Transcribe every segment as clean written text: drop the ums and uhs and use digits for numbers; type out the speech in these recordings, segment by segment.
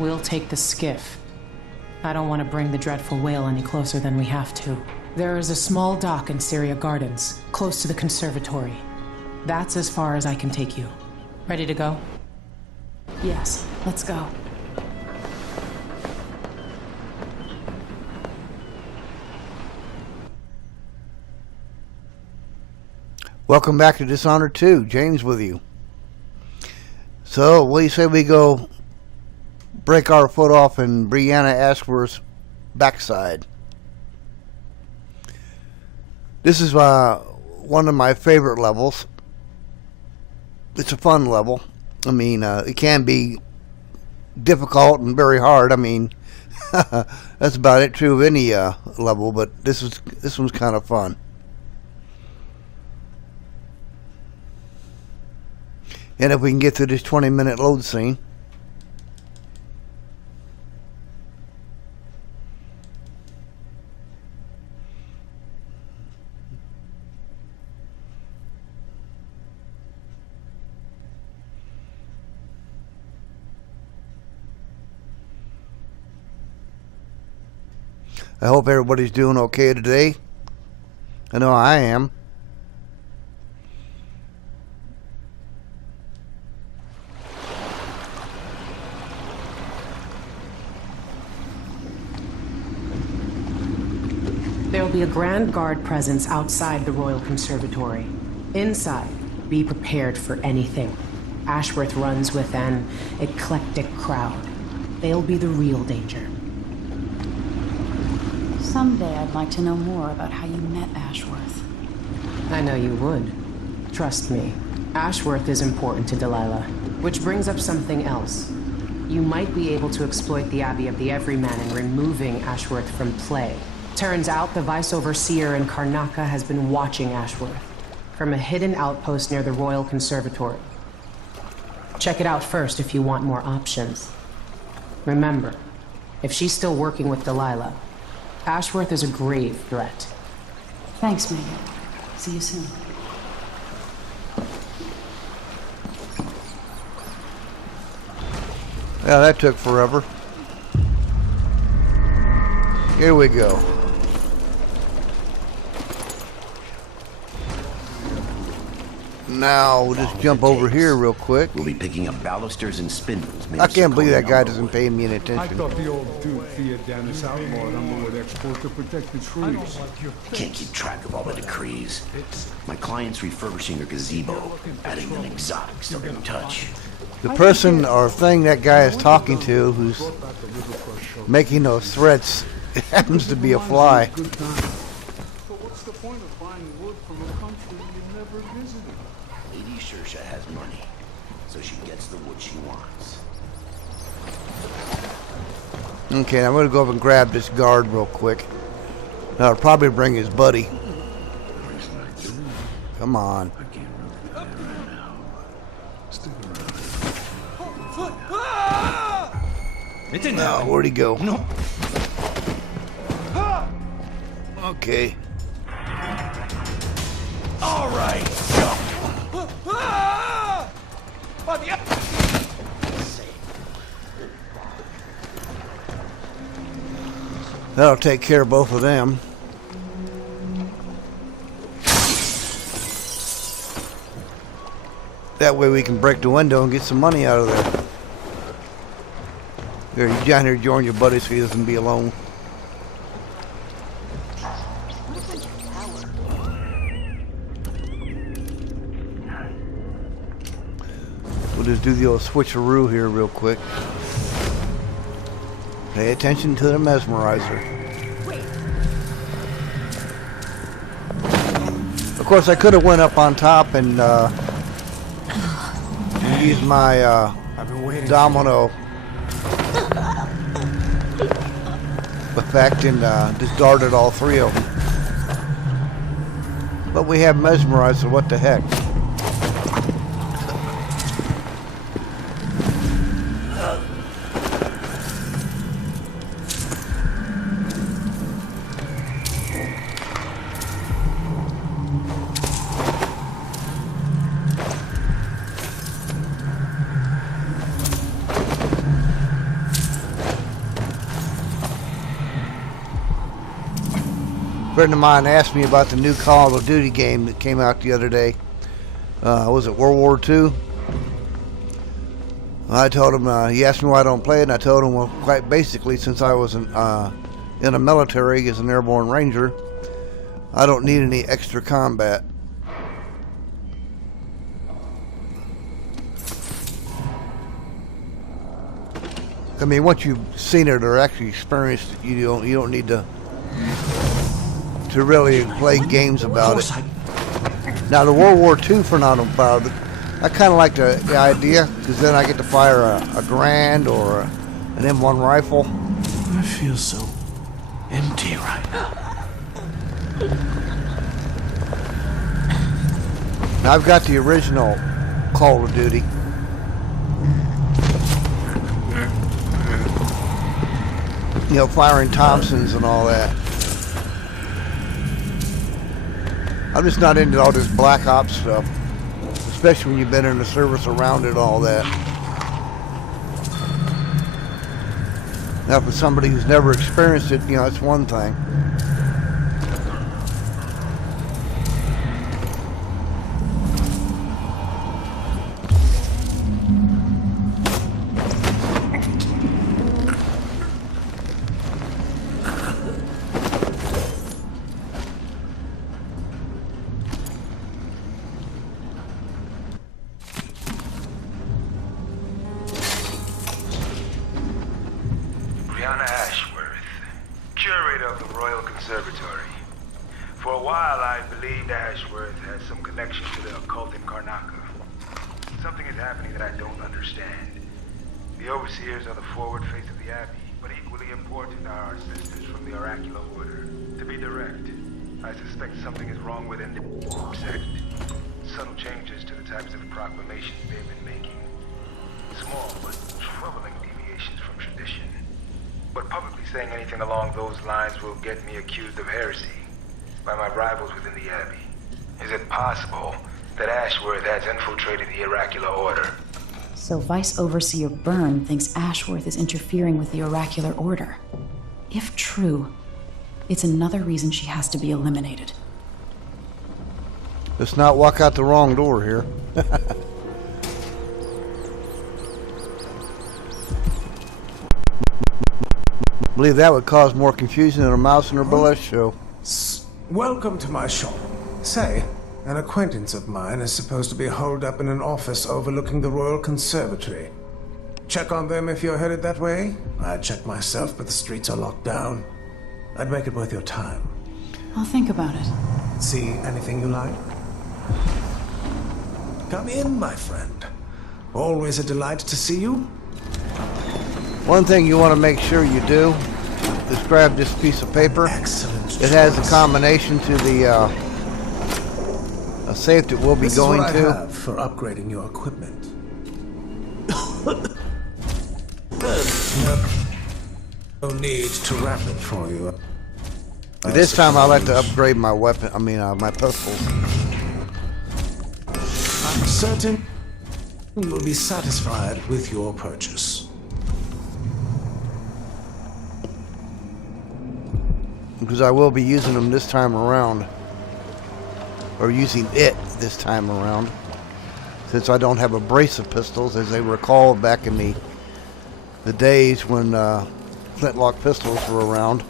We'll take the skiff. I don't want to bring the dreadful whale any closer than we have to. There is a small dock in Syria Gardens, close to the conservatory. That's as far as I can take you. Ready to go? Yes, let's go. Welcome back to Dishonored 2. James with you. So, what do you say we go break our foot off in Brianna Ashworth's backside? This is one of my favorite levels. It's a fun level. I mean, it can be difficult and very hard. I mean, that's about it. True of any level, but this one's kind of fun. And if we can get through this 20-minute load scene. I hope everybody's doing okay today. I know I am. There will be a Grand Guard presence outside the Royal Conservatory. Inside, be prepared for anything. Ashworth runs with an eclectic crowd. They'll be the real danger. Someday I'd like to know more about how you met Ashworth. I know you would. Trust me. Ashworth is important to Delilah. Which brings up something else. You might be able to exploit the Abbey of the Everyman in removing Ashworth from play. Turns out the Vice Overseer in Karnaca has been watching Ashworth from a hidden outpost near the Royal Conservatory. Check it out first if you want more options. Remember, if she's still working with Delilah, Ashworth is a grave threat. Thanks, Megan. See you soon. Yeah, that took forever. Here we go. Now we'll just jump over here real quick. We'll be picking up balusters and spindles. I can't believe that guy doesn't pay me any I attention. thought the old dude feared Dennis outlawed Underwood export to protect the trees. Can't keep track of all the decrees. My client's refurbishing a gazebo, adding an exotic so in touch. The person or thing that guy is talking to who's making those threats happens to be a fly. So what's the point of buying wood from a country you never visited? Lady Shersha has money, so she gets the wood she wants. Okay, I'm going to go up and grab this guard real quick. Now, I'll probably bring his buddy. Come on. No, where'd he go? No. Okay. All right. That'll take care of both of them. That way we can break the window and get some money out of there. Here, you down here join your buddy so he doesn't be alone. We'll just do the old switcheroo here real quick. Pay attention to the mesmerizer. Of course, I could have went up on top and used my domino effect and just darted all three of them. But we have mesmerized, so what the heck? friend of mine asked me about the new Call of Duty game that came out the other day. Was it World War II? I told him, he asked me why I don't play it, and I told him, well, quite basically, since I was in the military as an airborne ranger, I don't need any extra combat. I mean, once you've seen it or actually experienced it, you don't need to really play games about it. Now, the World War II Fernando Fire, I kind of like the idea, because then I get to fire a Grand or an M1 rifle. I feel so empty right now. Now, I've got the original Call of Duty. You know, firing Thompsons and all that. I'm just not into all this Black Ops stuff. Especially when you've been in the service around it, all that. Now, for somebody who's never experienced it, you know, it's one thing. Brianna Ashworth, curator of the Royal Conservatory. For a while, I believed Ashworth had some connection to the occult in Karnaca. Something is happening that I don't understand. The overseers are the forward face of the Abbey, but equally important are our sisters from the Oracular Order. To be direct, I suspect something is wrong within the sect. Subtle changes to the types of proclamations they've been making. Small but troubling deviations from tradition. But publicly saying anything along those lines will get me accused of heresy by my rivals within the Abbey. Is it possible that Ashworth has infiltrated the Oracular Order? So Vice Overseer Byrne thinks Ashworth is interfering with the Oracular Order. If true, it's another reason she has to be eliminated. Let's not walk out the wrong door here. I believe that would cause more confusion than a mouse in her burlesque show. Welcome to my shop. Say, an acquaintance of mine is supposed to be holed up in an office overlooking the Royal Conservatory. Check on them if you're headed that way. I'd check myself, but the streets are locked down. I'd make it worth your time. I'll think about it. See anything you like? Come in, my friend. Always a delight to see you. One thing you want to make sure you do is grab this piece of paper. Excellent. It has a choice. combination to the a safe that we'll be This going is what to. I have for upgrading your equipment. No need to wrap it for you. This time I like to upgrade my weapon. I mean, my pistols. I'm certain you will be satisfied with your purchase. Because I will be using them this time around. Or using it this time around. Since I don't have a brace of pistols, as they recall back in the days when flintlock pistols were around.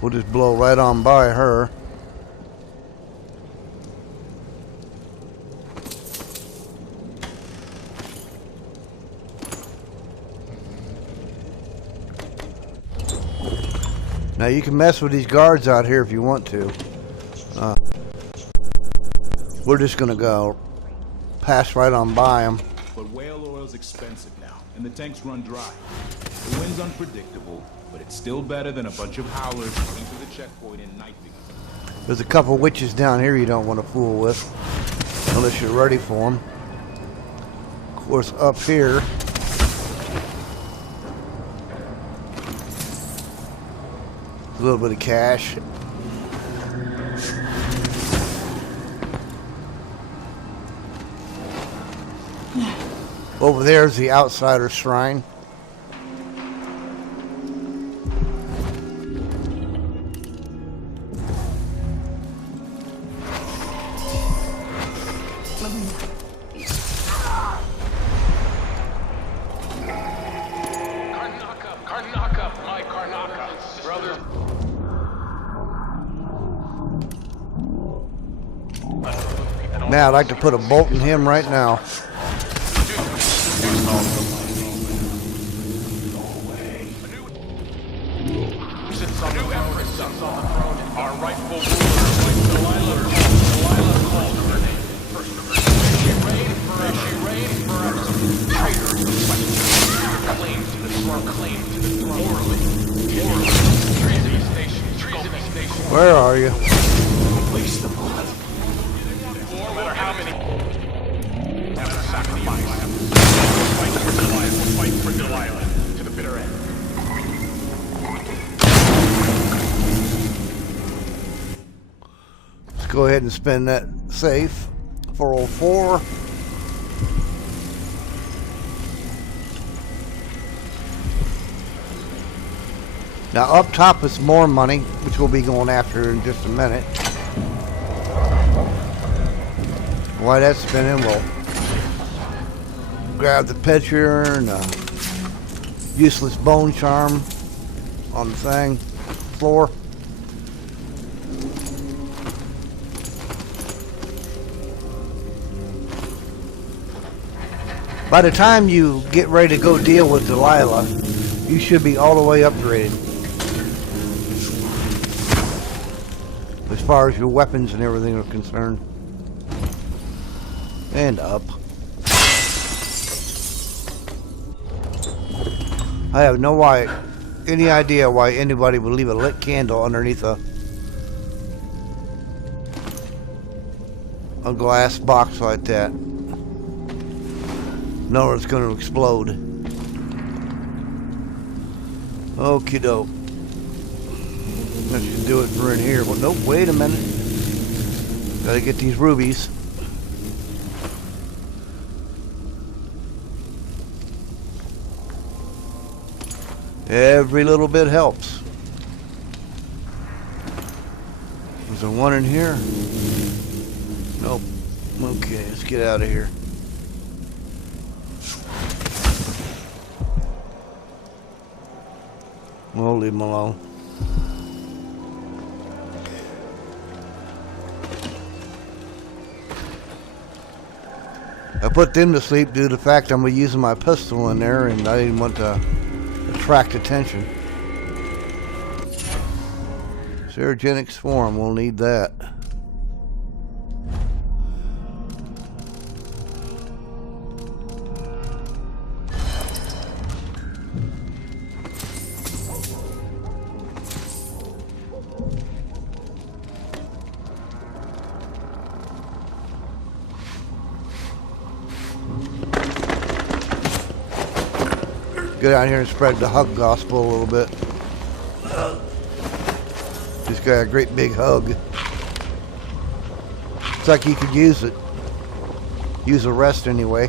We'll just blow right on by her. Now you can mess with these guards out here if you want to. We're just gonna go pass right on by them. But whale oil's expensive now, and the tanks run dry. The wind's unpredictable, but it's still better than a bunch of howlers running through the checkpoint in night vision. There's a couple witches down here you don't want to fool with, unless you're ready for them. Of course, up here, A little bit of cash. Over there is the Outsider Shrine. Karnaka, my Karnaka, brother. Now I'd like to put a bolt in him right now. New Empress sits on the throne. Our rightful ruler, Delilah called her name. First of her name. May she reign forever. Traitor to the West. Claim to the throne. Orally. Treasonous nation. Where are you? Waste the blood. No matter how many. Have to sacrifice. Fight for Delilah. To the bitter end. Let's go ahead and spend that safe. 404. Now up top is more money, which we'll be going after in just a minute. While that's spinning, we'll grab the picture and useless bone charm on the thing, floor. By the time you get ready to go deal with Delilah, you should be all the way upgraded. As far as your weapons and everything are concerned. And up. I have any idea why anybody would leave a lit candle underneath a glass box like that. No, it's going to explode. Okie doke. That should do it for in here. Well, nope, wait a minute. Gotta get these rubies. Every little bit helps. Is there one in here? Nope. Okay, let's get out of here. We'll leave them alone. I put them to sleep due to the fact I'm using my pistol in there and I didn't want to attract attention. Serogenic Swarm, we'll need that. Go down here and spread the hug gospel a little bit. Just got a great big hug. It's like you could use it. Use a rest anyway.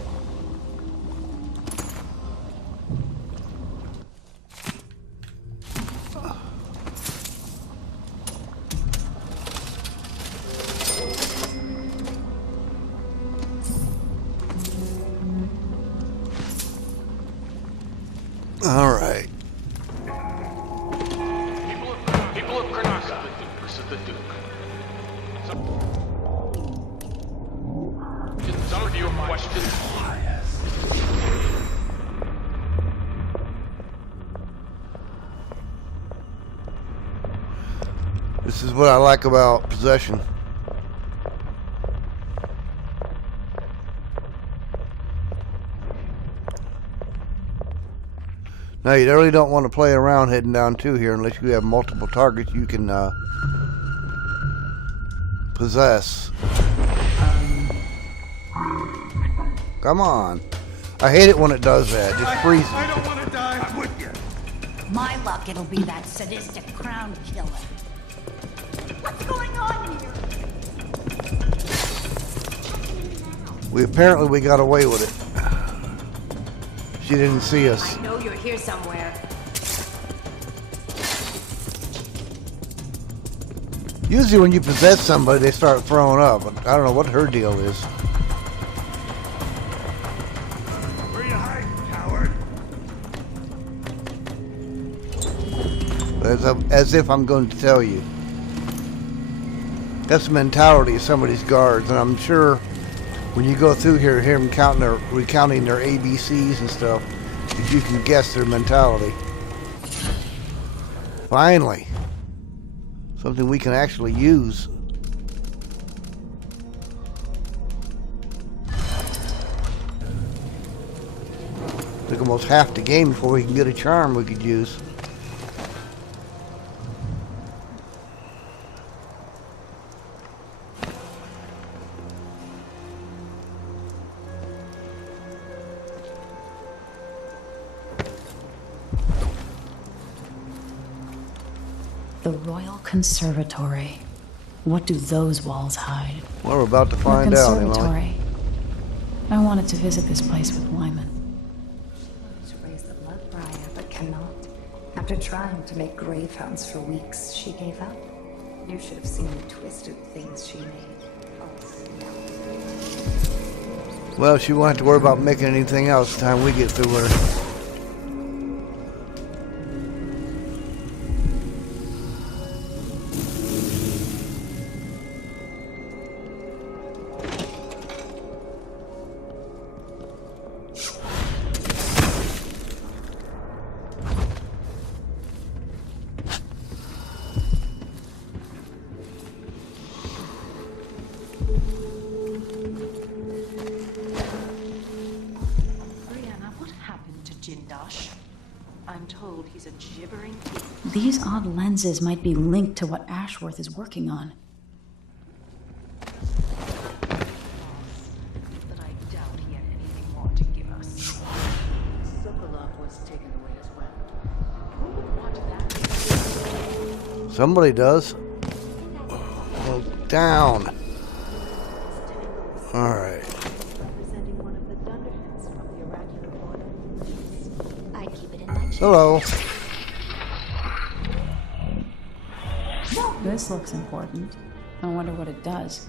All right. People of Karnaka, this is the Duke. Some of you have questioned. This is what I like about possession. Now you really don't want to play around heading down to here unless you have multiple targets you can possess. Come on. I hate it when it does that. Just freezes. I don't want to die. I'm with you. With my luck, it'll be that sadistic crown killer. What's going on here? We got away with it. She didn't see us. I know you're here somewhere. Usually when you possess somebody, they start throwing up. I don't know what her deal is. Where you hiding, coward? As if I'm going to tell you. That's the mentality of some of these guards, and I'm sure when you go through here, hear them recounting their ABCs and stuff, that you can guess their mentality. Finally, something we can actually use. Took almost half the game before we can get a charm we could use. The Royal Conservatory. What do those walls hide? Well, we're about to find The out, Emily. conservatory. I wanted to visit this place with Wyman. To raise the blood briar, but cannot. After trying to make grave hounds for weeks, she gave up. You should have seen the twisted things she made. Well, she won't have to worry about making anything else the time we get through her. I'm told he's a gibbering. These odd lenses might be linked to what Ashworth is working on. But I doubt he had anything more to give us. Sokolov was taken away as well. Who would want that? Somebody does. Oh, down. All right. Hello. This looks important. I wonder what it does.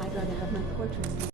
I'd rather have my portrait.